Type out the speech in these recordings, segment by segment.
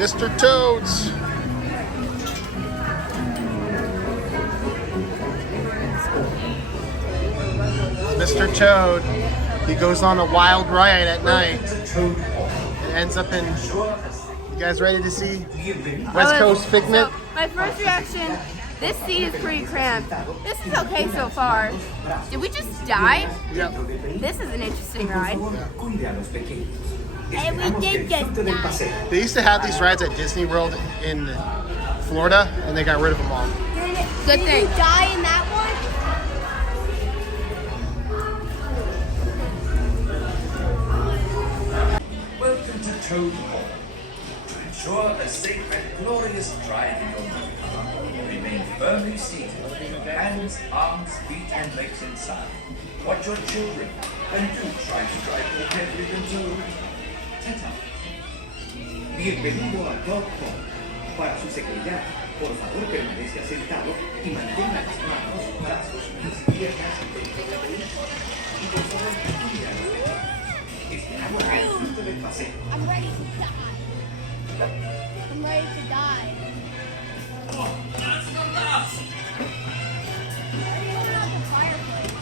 Mr. Toads. Mr. Toad. He goes on a wild ride at night. It ends up in. You guys ready to see West Coast Figment? So, my first reaction, this seat is pretty cramped. This is okay so far. Did we just die? Yep. This is an interesting ride. And we did just die. They used to have these rides at Disney World in Florida, and they got rid of them all. Good thing. Did you die in that one? Welcome to Toad Hall. To ensure a safe and glorious drive in your new car, remain firmly seated, hands, arms, feet, and legs inside. Watch your children, and do try to drive more carefully than Toad. Teta. Bienvenido a Toad Hall. Para su seguridad, por favor permanezca sentado y mantenga las manos, brazos, pies y piernas dentro del vehículo. Y por favor, mire a los pequeños. Esperamos el disfrute del paseo. I'm ready to die. I'm ready to die. Oh, that's the last! I didn't turn on the fireplace.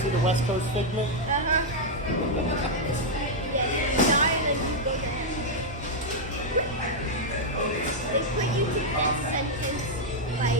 See the West Coast Figment? They put you to death sentence by